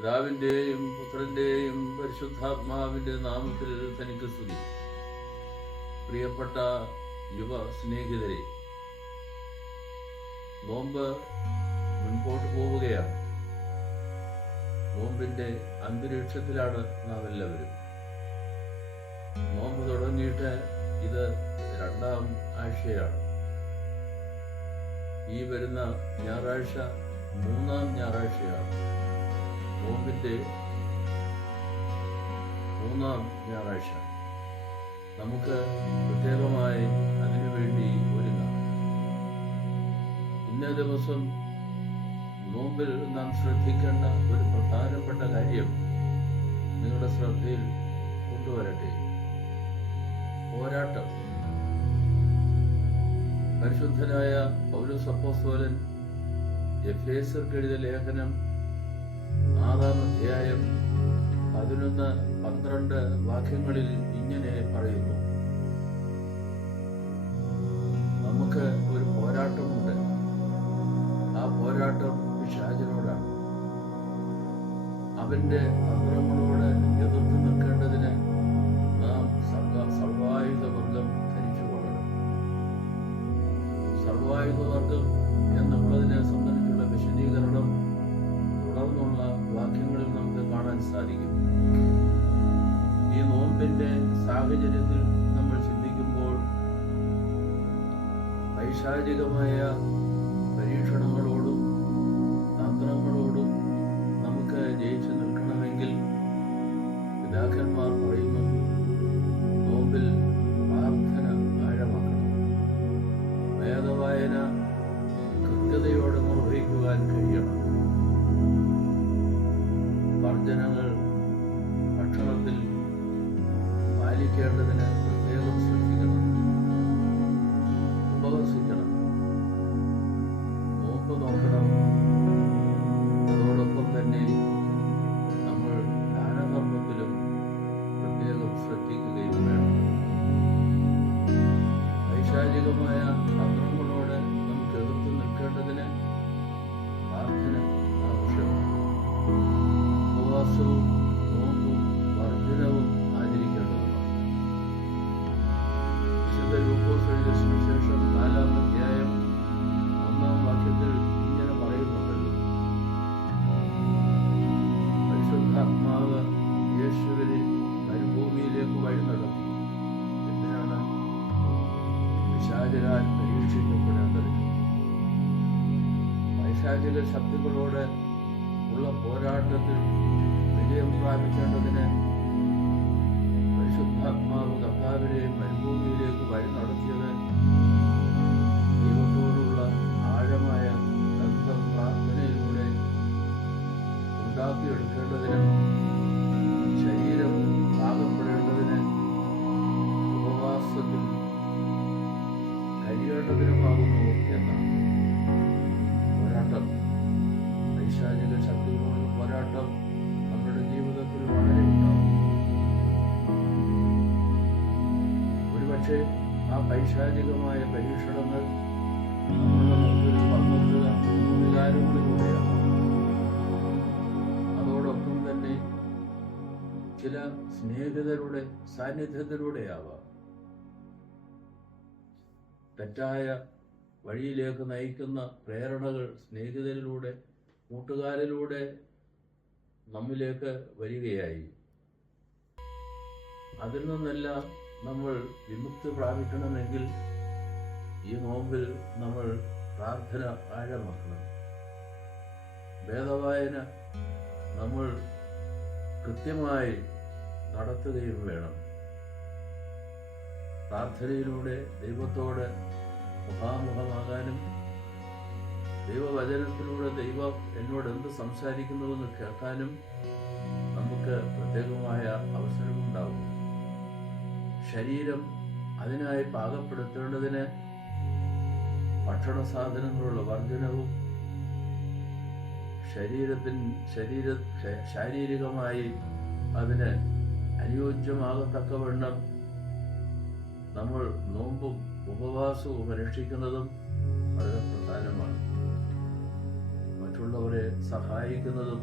പിതാവിന്റെയും പുത്രന്റെയും പരിശുദ്ധാത്മാവിന്റെ നാമത്തിൽ തനിക്ക് സ്തുതി. പ്രിയപ്പെട്ട യുവ സ്നേഹിതരെ, നോമ്പ് മുൻപോട്ട് പോവുകയാണ്. നോമ്പിന്റെ അന്തരീക്ഷത്തിലാണ് നാം എല്ലാവരും. നോമ്പ് തുടങ്ങിയിട്ട് ഇത് 2ാം ആഴ്ചയാണ്. ഈ വരുന്ന ഞായറാഴ്ച 3ാം ഞായറാഴ്ചയാണ്. നോമ്പിന്റെ 3ാം ഞായറാഴ്ച. നമുക്ക് പ്രത്യേകമായി അതിനുവേണ്ടി ഒരുങ്ങാം. ഇന്നേ ദിവസം നോമ്പിൽ നാം ശ്രദ്ധിക്കേണ്ട ഒരു പ്രധാനപ്പെട്ട കാര്യം നിങ്ങളുടെ ശ്രദ്ധയിൽ കൊണ്ടുവരട്ടെ. പോരാട്ടം. പരിശുദ്ധനായ പൗലോസ് അപ്പോസ്തലൻ എഫേസ്യർക്ക് എഴുതിയ ലേഖനം 6-ാം അധ്യായം 11-12 വാക്യങ്ങളിൽ ഇങ്ങനെ പറയുന്നു: നമുക്ക് ഒരു പോരാട്ടമുണ്ട്. ആ പോരാട്ടം പിശാചിനോടാണ്. അവന്റെ തന്ത്രങ്ങളോട് എതിർത്ത് നിൽക്കേണ്ടതിന് നാം സർവായുധവർഗം ധരിച്ചുകൊള്ളണം. സർവായുധവർഗം എന്നുള്ളതിനെ സംബന്ധിച്ചുള്ള വിശദീകരണം തുടർന്നുള്ള വാക്യങ്ങളിൽ നമുക്ക് കാണാൻ സാധിക്കും. ഈ നോമ്പിന്റെ സാഹചര്യത്തിൽ നമ്മൾ ചിന്തിക്കുമ്പോൾ പൈശാചികമായ പരീക്ഷണങ്ങളോടും തന്ത്രങ്ങളോടും നമുക്ക് ജയിച്ചു നിൽക്കണമെങ്കിൽ പിതാക്കന്മാർ പറയുന്നു, നോമ്പിൽ പ്രാർത്ഥന ആഴമാക്കണം. വേദവായന കൃത്യതയോടെ നിർവഹിക്കുവാൻ കഴിയണം. വർജനങ്ങൾ ഭക്ഷണത്തിൽ പാലിക്കേണ്ടതിന് പ്രത്യേകം ശ്രദ്ധിക്കണം. ഉപവസിക്കണം. നോമ്പ് നോക്കണം. അതോടൊപ്പം തന്നെ നമ്മൾ ദാനധർമ്മത്തിലും പ്രത്യേകം ശ്രദ്ധിക്കുകയും വേണം. പൈശാചികമായ തന്ത്രങ്ങളോട് നമുക്ക് എതിർത്ത് നിൽക്കേണ്ടതിന് പ്രാർത്ഥന ആവശ്യമാണ്. ഉപവാസവും നോമ്പും വർജനവും ആചരിക്കേണ്ടതുമാണ്. വിശുദ്ധ ലൂക്കോസ് എഴുതിയ സുവിശേഷം 4-ാം അധ്യായം 1-ാം വാക്യത്തിൽ ഇങ്ങനെ പറയുന്നുണ്ടല്ലോ: പരിശുദ്ധാത്മാവ് യേശുവിനെ മരുഭൂമിയിലേക്ക് വഴി നടത്തി. എന്തിനാണ്? പിശാചിനാൽ പരീക്ഷിക്കപ്പെടേണ്ടതിന്. പൈശാചിക ശക്തികളോട് ഉള്ള പോരാട്ടത്തിൽ വിജയം പ്രാപിക്കേണ്ടതിന് പരിശുദ്ധാത്മാവ് കർത്താവിനെ മരുഭൂമിയിലേക്ക് വഴി നടത്തിയത് ദൈവത്തോടുള്ള ആഴമായ ബന്ധം പ്രാർത്ഥനയിലൂടെ ഉണ്ടാക്കിയെടുക്കേണ്ടതിനും ശരീരം പാകപ്പെടേണ്ടതിന് ഉപവാസത്തിൽ കഴിയേണ്ടതിനുമാകുന്നു എന്നാണ്. പോരാട്ടം, പൈശാചിക ശക്തികളോടുള്ള പോരാട്ടം നമ്മുടെ ജീവിതത്തിൽ വളരെ ഉണ്ടാവും. ഒരുപക്ഷെ ആ പൈശാചികമായ പരീക്ഷണങ്ങൾ നമ്മുടെ മുമ്പിൽ വന്നെത്തുക വികാരങ്ങളിലൂടെയാണ്. അതോടൊപ്പം തന്നെ ചില സ്നേഹിതരുടെ സാന്നിധ്യത്തിലൂടെയാവാം. തെറ്റായ വഴിയിലേക്ക് നയിക്കുന്ന പ്രേരണകൾ സ്നേഹിതരിലൂടെ, കൂട്ടുകാരിലൂടെ നമ്മിലേക്ക് വരികയായി. അതിൽ നിന്നെല്ലാം നമ്മൾ വിമുക്തി പ്രാപിക്കണമെങ്കിൽ ഈ നോമ്പിൽ നമ്മൾ പ്രാർത്ഥന ആഴമാക്കണം. വേദവായന നമ്മൾ കൃത്യമായി നടത്തുകയും വേണം. പ്രാർത്ഥനയിലൂടെ ദൈവത്തോട് മുഖാമുഖമാകാനും ദൈവവചനത്തിലൂടെ ദൈവം എന്നോട് എന്ത് സംസാരിക്കുന്നുവെന്ന് കേൾക്കാനും നമുക്ക് പ്രത്യേകമായ അവസരമുണ്ടാകും. ശരീരം അതിനായി പാകപ്പെടുത്തേണ്ടതിന് ഭക്ഷണ സാധനങ്ങളുള്ള വർജനവും ശാരീരികമായി അതിന് അനുയോജ്യമാകത്തക്കവണ്ണം നമ്മൾ നോമ്പും ഉപവാസവും അനുഷ്ഠിക്കുന്നതും വളരെ പ്രധാനമാണ്. മറ്റുള്ളവരെ സഹായിക്കുന്നതും